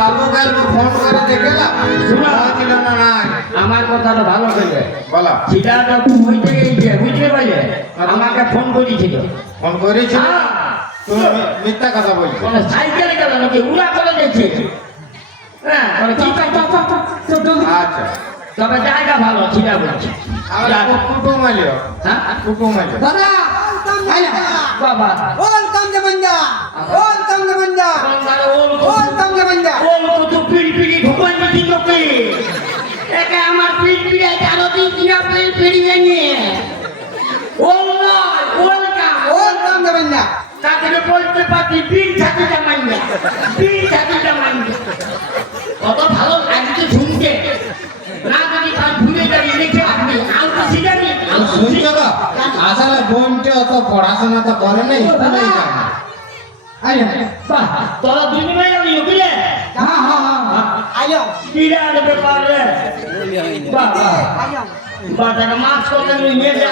বাবু কাল ফোন করে দেখলাম ছিল না নাই আমার কথাটা ভালো করে বলো চিটাটা হইতে গিয়েছে বুঝতে পারলে আমাকে ফোন করেছিল ফোন করেছিল তুমি মিথ্যা কথা বলছো সাইকেলে গেল নাকি উড়া করে দেখছে হ্যাঁ আচ্ছা তবে জায়গা ভালো চিটা বলছে কুটুম আইলো হ্যাঁ কুটুম আইলো দাদা বাবা ওয়েলকাম যে বন্ধা ওয়েলকাম যে বন্ধা ওয়েলকাম যে বন্ধা ওল কত পিড়ি পিড়ি ঢুকাই দিন লোকে একা আমার পিড়ি পিড়ি আরো দিন কি পিড়ি পিড়ি নিয়ে ওল নয় ওয়েলকাম ওয়েলকাম যে বন্ধা তাকে বলতে পারি বীর ছাতি জামাইয়া বীর ছাতি জামাইয়া কত ভালো লাগছে শুনতে না যদি তার ভুলে যাবি লিখে আপনি আলু সিগারি শুনছো তো আসলে বোনটা অত পড়াশোনা তো করে নাই তাই জানে আইয়া বাহ তোরা দুই ভাই আমি ওকে হ্যাঁ হ্যাঁ হ্যাঁ আইয়া বিরাট ব্যাপার রে বাহ আইয়া বাজারে মাছ করতে নিয়ে যা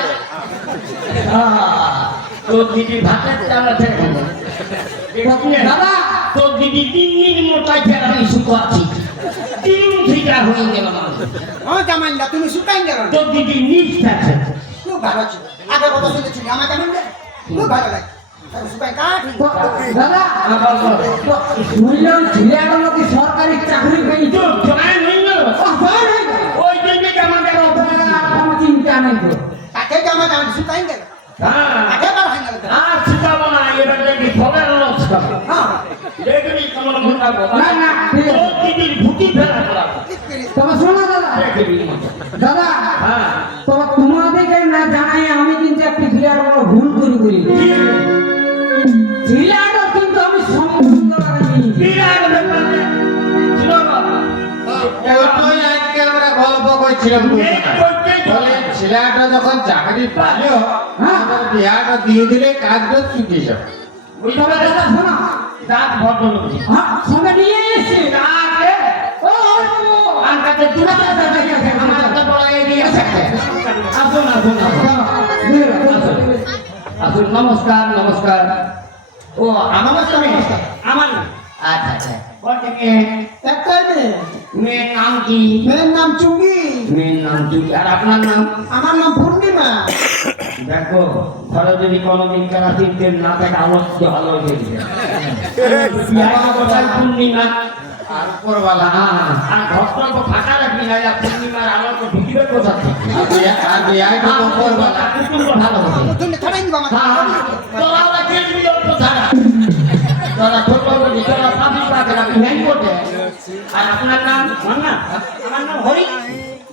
তোর দিদি ভাতের চাল আছে দাদা তোর দিদি 3 দিন মোটাই আমি সুখ আছি 3 ফিটা হয়ে গেল ও জামাইন্দা তুমি শুকাই গেল তোর দিদি নিষ্ঠা আছে খুব ভালো ছিল আগে কথা শুনেছিলি আমার জামাইন্দা খুব ভালো লাগে শুকাই কাট দাদা শুনলাম ছেলেগুলো কি সরকারি চাকরি পেয়েছে জয়েন হয়ে গেল ওই জন্য আমাদের কোনো চিন্তা নেই তো তাকে জামা জামা শুকাই গেল হ্যাঁ আগে বার হয়ে গেল আর শিখাবো না এবার দেখি খবর শিখাবো হ্যাঁ দেখবি তোমার ঘুরাবো না না তোর দিদির ভুতি ফেলা করাবো তবে শোনো দাদা দেখবি দাদা হ্যাঁ তবে তোমাদেরকে না জানাই আমি কিন্তু একটি ছেলের বড় ভুল করি ছেলেটা কিন্তু আমি সম্পূর্ণ করিনি বিরাট ব্যাপার রে। ছিল বাবা। ওই আজকে আমরা গল্প করছিলাম বলে ছেলেটা যখন চাকরি পালো আমাদের বিয়াটা দিয়ে দিলে কাজটা ছুটি যাবে বুঝতে তবে পারলে? দাদা শোনো দাঁত ভদ্রলোক। হ্যাঁ সঙ্গে নিয়ে এসছি দাঁত রে। ও আর কাছে দূরে থাকে, আমার একটা বড় এরিয়া থাকে। আসুন, আসুন, আসুন। আসুন, নমস্কার, নমস্কার। ও, আমার নমস্কার। আমার না? আচ্ছা, আচ্ছা। কয়টা মেয়ে? একটাই মেয়ে মেয়ের নাম কি? মেয়ের নাম চুঙ্গি মেয়ের নাম কি? আর আপনার নাম? আমার নাম পূর্ণিমা দেখো, ঘরে যদি কোনোদিন কেরাসিন তেল না থাকে আলোচ্য ভালো হয়ে যাবে। বিয়াটা কোথায় পূর্ণিমা? আর উপরওয়ালা আর ঘরটা তো ফাঁকা রাখবি না, যা পূর্ণিমার আলো তো ঢুকবে কোথা থেকে? আর বিয়াটা তো উপরওয়ালা কুটুম্ব ভালো হবে। তুমি ছাড়াই দিবা আমাকে তোরা ওরা দেখবি অল্প ছাড়া। তোরা ছোট বলি, তোরা পাবি পাকে রাখবি, হ্যাঁ করবে। আর আপনার নাম? আমার নাম হরি।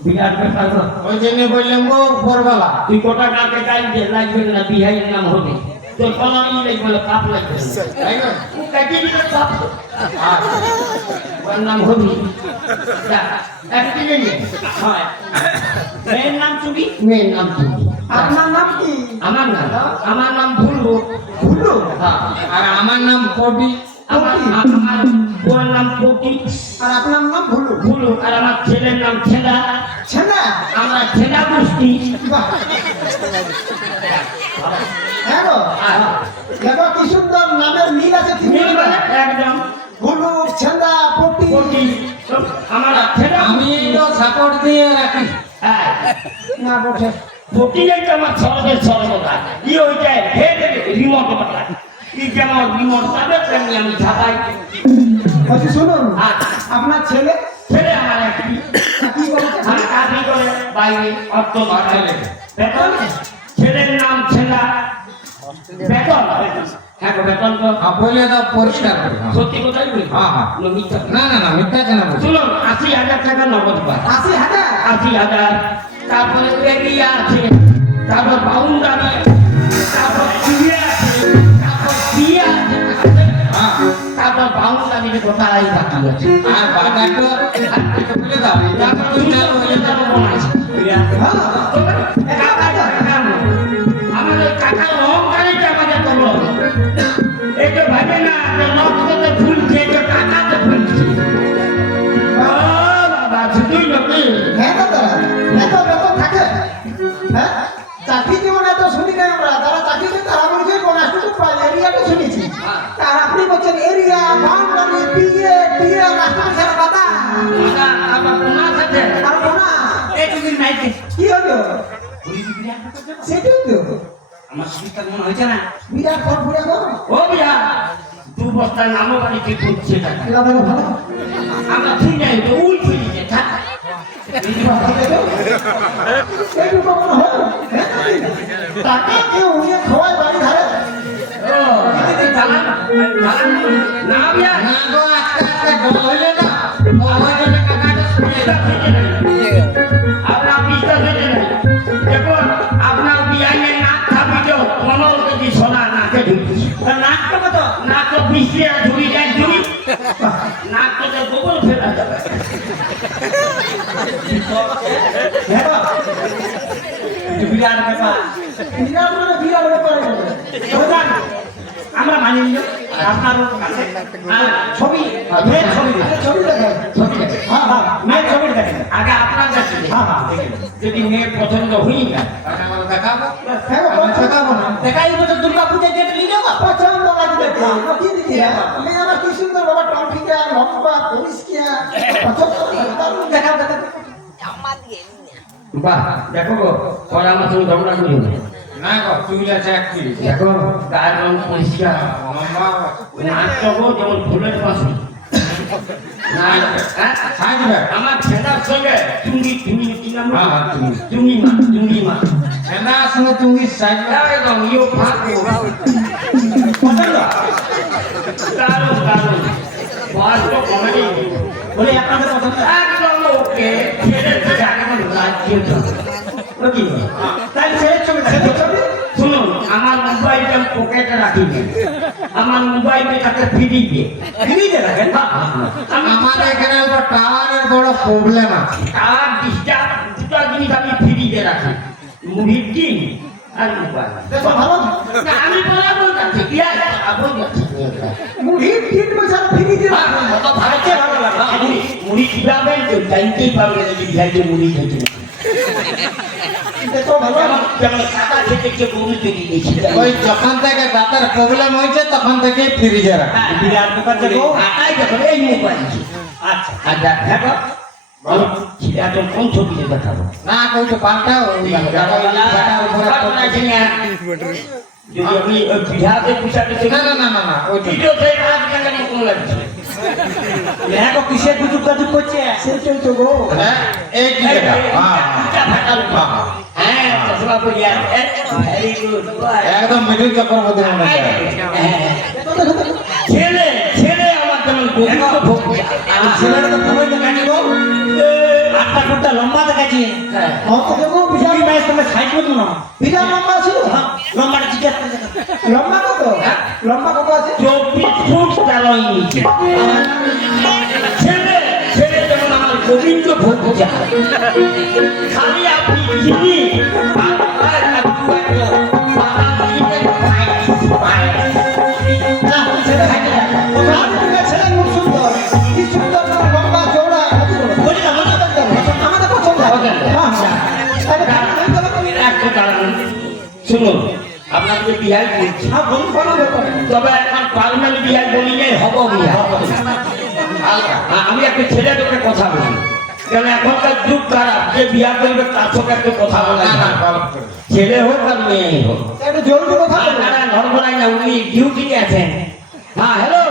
বিরাট ব্যাপার গো। ওই জন্য বললাম গো উপরওয়ালা তুই কোটা কাকে গাইল দিয়ে লাগবে না, বিহাইয়ের নাম হবে। তোর কলমি লাগবে না, পাপ লাগবে না। তাই না ও কাটিয়ে দিলে পাপ। ওর নাম হবি। যা, একদিনে নে। হয়। মেয়ের নাম চুবি? মেয়ের নাম চুবি। আপনার নাম কি আমার নাম ভুলু। ভুলু হ্যাঁ। আর আমার নাম কবি আমার বউয়ের নাম পকি। আর আপনার নাম ভুলু ভুলু। আর আমার ছেলের নাম ছেদা। ছেলে আমরা ছেদা গোষ্ঠী। বাহ হ্যাঁ গো দেখো কি সুন্দর নামের মিল আছে একদম ভুলু ছেলে পটি পকি। আমার ছেদা আমি তো সাপোর্ট দিয়ে রাখি হ্যাঁ না বটে পকি যাইতে আমার সরবের সর্বদা ই ওইটাই হেঁটে রিমোট পাতা ই যেমন রিমোট পাবে তেমনি আমি ঝাপাই। বলছি শুনুন হ্যাঁ। আপনার ছেলে ছেলে আমার একটি কি বলছে আমি কাজই করে বাইরে অর্থ ছেলে বেতন ছেলের নাম ছেলা বেতন হ্যাঁ গো, বেতন তো বলে দাও পরিষ্কার করে হ্যাঁ। সত্যি কথাই বলি। হ্যাঁ, হ্যাঁ। কোনো মিথ্যা না। না মিথ্যা কেন বলছি শুনুন ৮০,০০০ টাকা নগদ পায়। ৮০,০০০ ৮০,০০০ তারপরে এরিয়া আছে, তারপর বাউন্ডারি, তারপর বিয়ে আছে, তারপর বিয়ে আছে, হ্যাঁ তারপর বাউন্ডারিতে কোথায় বাকি আছে। আর বাজারটা বলে দাও তারপর দুইটা হয়ে যাবে বোন আছে। আমাদের কাকার অহংকারিটা আমাদের করলো। এই তো ভাবে না যে রক্ততে ফুলছে, যে কাকাতে ফুলছে। ও বাবা, শুধুই লোকে হ্যাঁ দাদা এত বেতন থাকে হ্যাঁ চাকরি জীবনে এত শুনি নাই আমরা যারা চাকরি করে তারা বলছে বোনাস টুকু পাই এরিয়াটা শুনি গেছি আর আপনি বলছেন এরিয়া বাউন্ডারি পিএ টিএ রাস্তা ছাড়া কথা দাদা আমার বোনাস আছে আর কোনা এইটুকু নাইতে কি হলো সেটাই তো আমার সুবিধা মনে হয়েছে না বিরাট ফল ফুলে গো ও বিয়া দু বস্তার নামও বাড়িতে করছে টাকা এরা ভালো ভালো আমরা ঠিক নাই তো উল ফিরিছে থাক একটু কখন হলো টাকা কেউ উড়িয়ে খাওয়ায় বাড়ি ধারে ও এদিকে চালান না বিয়া না গো আজকে ডল হইলে না ওই জন্য কাকাটা শুনে পিস্তা ফেটে নাই আপনার পিস্তা ফেটে নাই দেখুন আপনার বিয়াইয়ে নাক খাবিও 15 কেজি সোনা নাকে ঢুকছে নাকটা কত নাক তো পিছিয়ে ঝুড়ি যায় ঝুড়ি নাক তো গোবর ফেলা যাবে বিরাট ব্যাপার বিরাট মানে বিরাট ব্যাপার প্রধান আমরা মানি নিল আপনার কাছে আর ছবি মেয়ের ছবি ছবি দেখেন ছবি দেখেন হ্যাঁ হ্যাঁ মেয়ের ছবি দেখেন আগে আপনার কাছে হ্যাঁ, হ্যাঁ। যদি মেয়ে পছন্দ হই না আমার দেখাবো হ্যাঁ দেখাবো না দেখাই বছর দুর্গা পূজা যেটা নিয়ে যাবো পছন্দ লাগবে কি দিদি আমি আমার কি সুন্দর বাবা ট্রফিকা লম্বা পরিষ্কার পছন্দ দেখাও দেখাও বাহ দেখো গো পরে আমার সঙ্গে ঝগড়া করি না না গো চুইলা চাকরি দেখো গায়ের রং পরিষ্কার লম্বা নাচটা গো যেমন ফুলের পাশে সাজবে আমার ছেলের সঙ্গে তুমি তুমি কি নাম হ্যাঁ, হ্যাঁ, তুমি। তুমি মা এনা আসলে তুমি সাজবে একদম ইও ফাঁক পছন্দ দারুণ দারুণ বাস্তব কমেডি বলে আপনাদের পছন্দ একদম ওকে ছেলের সাথে আগে কোনো রাজ্য কি তাই ছেলের ছবি ছবি শুনুন আমার মোবাইলটা পকেটে রাখি আমার মোবাইলে তাকে ফ্রিতে রাখেন আমার এখানে টাওয়ারের বড় প্রবলেম আছে টাওয়ার ডিস্টার্ব দুটো জিনিস আমি ফ্রিতে রাখি মুভির টিম আর মোবাইল দেখো ভালো না, আমি বরাবর যাচ্ছি বিয়ার বরাবর যাচ্ছি মুড়ি 3 বছর ফ্রি দিয়ে ভালো লাগে মুড়ি খিলাবেন তো জানতেই পারবেন যে বিহারে মুড়ি খেতে দেখো ভালো যেমন কাকা থেকে গরু চুরি দিয়েছি ওই যখন থেকে দাঁতের প্রবলেম হয়েছে তখন থেকে ফ্রিজে রাখা বিরাট দোকান থেকে দেখো এই মোবাইল আচ্ছা আচ্ছা দেখো বলো ছিলা তো কোন ছবিতে দেখাবো না কইতো পাল্টাও বেটার উপরে যদি আমি ওই বিহারে পুষাতে না না না না না ওইটা ভিডিও থেকে আজ কেন মতন লাগছে দেখো কিসের গুজব গাজব করছে সেটাই তো গো হ্যাঁ এই কি দেখা হ্যাঁ চশমা পরিয়া ভেরি গুড একদম মিডিল চক্রবর্তী মনে হয় ছেলে ছেলে আমার যেমন গোবিন্দ ভোগ ছেলেটা তো ভালোই দেখানি গো 8 ফুট লম্বা দেখাচ্ছি অত দেখো বিশাল ম্যাচ তুমি সাইড করো না বিশাল লম্বা ছিল লম্বাটা জিজ্ঞাসা করে দেখো লম্বা কত লম্বা কত আছে 24 ফুট 13 ইঞ্চি ছেলে ছেলে যেমন আমার গোবিন্দ ভোগ খালি আপনি চিনি না ছেলে খাইতে ছেলে খুব সুন্দর কি সুন্দর লম্বা চওড়া আমাদের পছন্দ শুনুন আপনাকে বিহার করছি তবে এখন পার্মানেন্ট বিহার বলি নেই হব বিহার আমি একটা ছেলে তোকে কথা বলি কেন এখনকার যুগ খারাপ যে বিয়া করবে তার সঙ্গে একটা কথা বলা যায় না। ছেলে হোক আর মেয়ে হোক একটু জলদি কথা বলো ঘর বলাই না উনি ডিউটিতে আছেন হ্যাঁ হ্যালো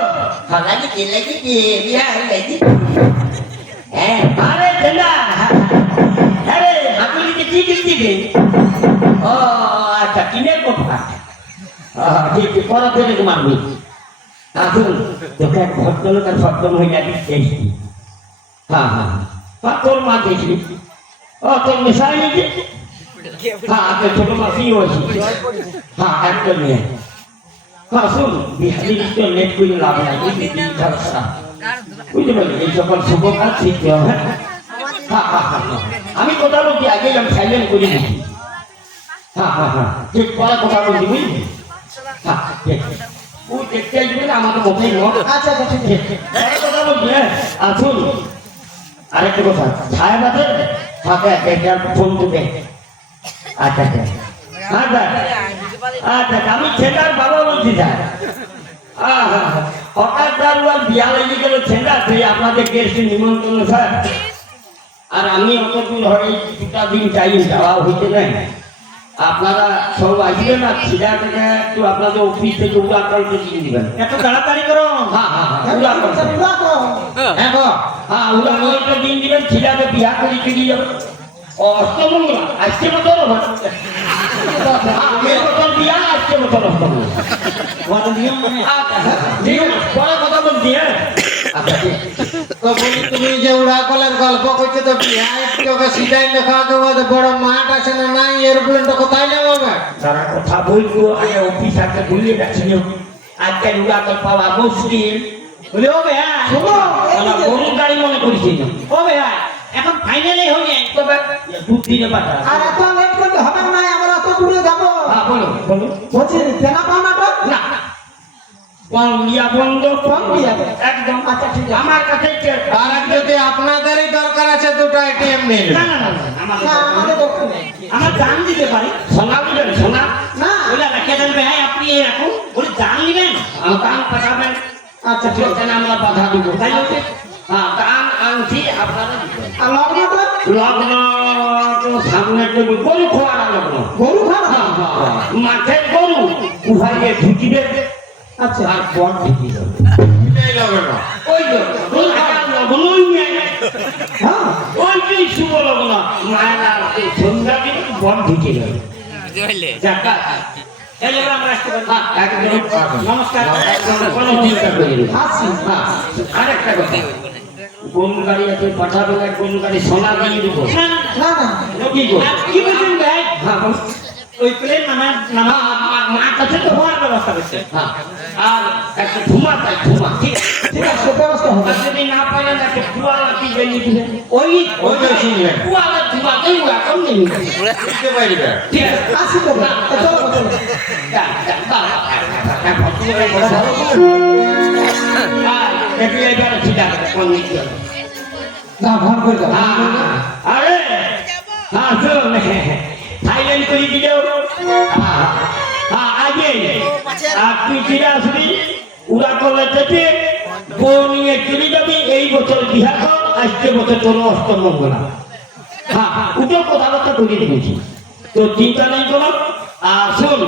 লাগিছে লাগিছে বিয়া লাগিছে হ্যাঁ আরে ছেলা আরে হাতুড়িতে কি দিচ্ছি রে ও আচ্ছা কিনের কথা ঠিক পরে ফেলে মারবি আসুন তোকে এক ভদ্রলোক আর ভদ্রম হয়ে যাবি হ্যাঁ হ্যাঁ হ্যাঁ তোর মা দেখলি ও তোর মিশাই নিয়েছি হ্যাঁ তোর ছোট মাসিও আছে হ্যাঁ একটা মেয়ে হ্যাঁ শুন বিহারি তো লেট করে লাভ নাই বুঝলি ঝাপসা বুঝতে পারলি এই সকল শুভ কাজ শিখতে হবে হ্যাঁ হ্যাঁ হ্যাঁ আমি কথা বলছি আগে আমি সাইলেন্ট করে দিচ্ছি হ্যাঁ হ্যাঁ হ্যাঁ ঠিক পরে কথা বলছি বুঝলি হ্যাঁ ঠিক ও দেখতে আসবে না আমাকে মুখে নোট আচ্ছা আচ্ছা ঠিক আছে কথা বলছি হ্যাঁ আসুন আরেকটা কথা ছায়া বাদে ফাঁকা একটা ফোন দেবে আচ্ছা আচ্ছা আচ্ছা আচ্ছা আমি ছেলের বাবা বলছি স্যার হঠাৎ দারুয়ার বিয়া লেগে গেল ছেঁড়া সেই আপনাদের গেস্ট নিমন্ত্রণ স্যার আর আমি অতদূর হয় দুটা দিন চাই যাওয়া হইতে নাই আপনারা সব আসবেন আর ছিলাটাকে একটু আপনাদের অফিস থেকে উড়াকলটা দিয়ে দিবেন এত তাড়াতাড়ি করো। হ্যাঁ উড়াকল হ্যাঁ গো, হ্যাঁ উড়াকলটা দিন দিবেন ছিলাকে বিয়া করে চলে যাবে অষ্টমঙ্গলা আসছে বছর বিয়া আসছে বছর অষ্টমঙ্গলা বড় নিয়ম মানে পরে কথা বলছি হ্যাঁ আচ্ছা ঠিক তো বলি তুমি যে উড়াকলের গল্প করছো তো বিহার তোকে সিটাই দেখা দেবো বড় মাঠ আছে না নাই এরোপ্লেনটা কোথায় যাবে? যারা কথা বলবো আগে অফিস আছে ভুলিয়ে যাচ্ছিল আজকে উড়াকল পাওয়া মুশকিল বলে ও ভাইয়া শোনো, আমরা গরু গাড়ি মনে করেছি না ও ভাইয়া এখন ফাইনালি হয়ে তবে দুদিনে পাঠা আর এত লেট করলে হবে না, আমরা এত দূরে যাবো। হ্যাঁ বলো বলো বলছি দেনা পাওনাটা না পাউলিয়া বন্ধ পাউলিয়া? একদম আচ্ছা, ঠিক আছে। আমার কাছে আর যদি আপনাদেরই দরকার আছে দুটো এটিএম নিয়ে না নেবেন। না না না, আমাদের দরকার নেই। আমার দাম দিতে পারি সোনা বুঝলেন সোনা না, বলে রেখে দেন ভাই আপনি এরকম বলে দাম নেবেন দান পাঠাবেন আচ্ছা ঠিক আছে। সেখানে আমরা বাধা দিব তাই হচ্ছে হ্যাঁ দান আনছি আপনারা দিবেন আর লগ্নটা লগ্ন তো সামনে তো গরু খোয়ার লগ্ন গরু খাওয়া? মাঠের গরু উহাইয়ে ঢুকিবে আচ্ছা, আর বন ঢুকিবে এই লগ্ন। ওই লগ্নই নেই হ্যাঁ, ওইটাই শুভ লগ্ন মায়েরা সন্ধ্যা দিন বন ঢুকে যাবে যাকা তাহলে এবার আমরা আসতে পারি একদম নমস্কার কোনো চিন্তা করি না আসছি। হ্যাঁ আরেকটা কথা গরু গাড়ি আছে পাঠাবে না গরু গাড়ি সোনা গাড়ি দেবো না, না না, কি করবো আর কি বলছেন ভাই হ্যাঁ বল। ওই প্লেন নামা মাঠ আছে তো হওয়ার ব্যবস্থা করছে হ্যাঁ আর একটা ধুমা চাই ধুমা ঠিক আছে ঠিক আছে, ব্যবস্থা হবে। আর যদি না পারেন একটা কুয়ালা কি জ্বালিয়ে দিবেন ওইটা শুনলেন। কুয়ালা ধুমা দেই না কম নেই বুঝতে পারবে। ঠিক আছে আসছি তো, চলো চলো। যা, যা, যা, যা, ভর্তি করে বসো। আর দেখি এবারে ঠিক আছে, কোন দিকে যাবে? না, ফোন করে দাও। আরে হ্যাঁ শোন থাইল্যান্ড করে দিলেও আগে আর তুই ফিরে আসবি উড়া করলে থেকে বউ নিয়ে চলে যাবি এই বছর বিহা কর আসছে বছর তোর অষ্টমঙ্গলা হ্যাঁ উঠে কথাবার্তা করে দিয়েছি তোর চিন্তা নেই কোনো আর শোন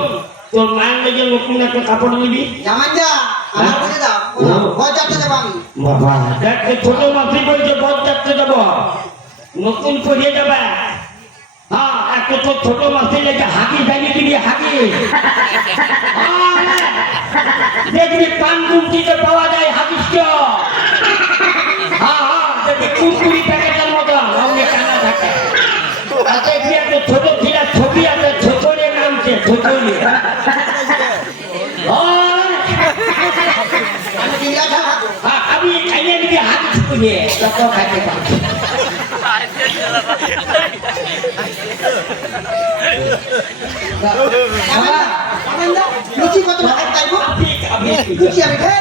তোর মায়ের লেগে নতুন একটা কাপড় নিবি জামাইদা, আমার কাছে দাও। ভয় যাচ্ছে যাবো আমি। বাবা দেখ ছোট মাসি বলছে বর যাচ্ছে যাব নতুন পরিয়ে যাবে হ্যাঁ একটা তো ছোট মাসি লেগে হাঁকি জানিয়ে দিবি হাঁকি দেখবি পান গুমটিতে পাওয়া যায় হাকিষ্ট হ্যাঁ হ্যাঁ দেখবি কুরকুরি প্যাকেটের মতো অনেক কানা থাকে আর দেখবি একটা ছোট ছিলা ছবি আছে ছোটরে নামছে ছোটরে আমি কিংলা খাবো। আমি খাইয়ে দিবি হাত ছুঁয়ে তত খাইতে পারছি জামাইদা, লুচি কত টাকা খাইবো? লুচি আমি খাই।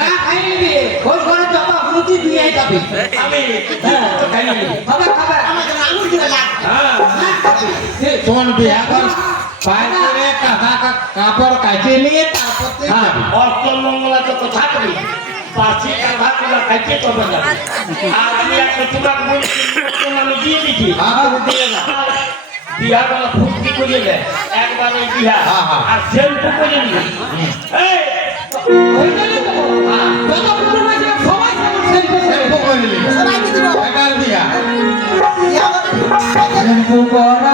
না খাই নিবি ওই ঘরে যাবো, লুচি দিয়ে যাবে। আমি খাই নিবি খাবার খাবার, আমার জন্য আঙুর কিনে লাগবে। হ্যাঁ শোন বিয়া কর বাইরে কাপড় কাটিয়ে নিয়ে তারপর তুই হ্যাঁ যাবি। অষ্টমঙ্গলা তো কথা করি পাশে কাঁধা তুলা খাইতে তবে যাবে আর আমি একটা তোমাকে বলছি আমি দিয়ে দিচ্ছি হ্যাঁ, তুমি দিয়ে দাও। বিহা বলা ফুর্তি করে দেয় একবার এই বিহা হ্যাঁ, হ্যাঁ। আর শ্যাম্পু করে দিবি এই যত প্রবলেম আছে সবাই শ্যাম্পু করে নিবি। সবাইকে দিব। এটার বিয়া। বিয়া হবে। শ্যাম্পু করা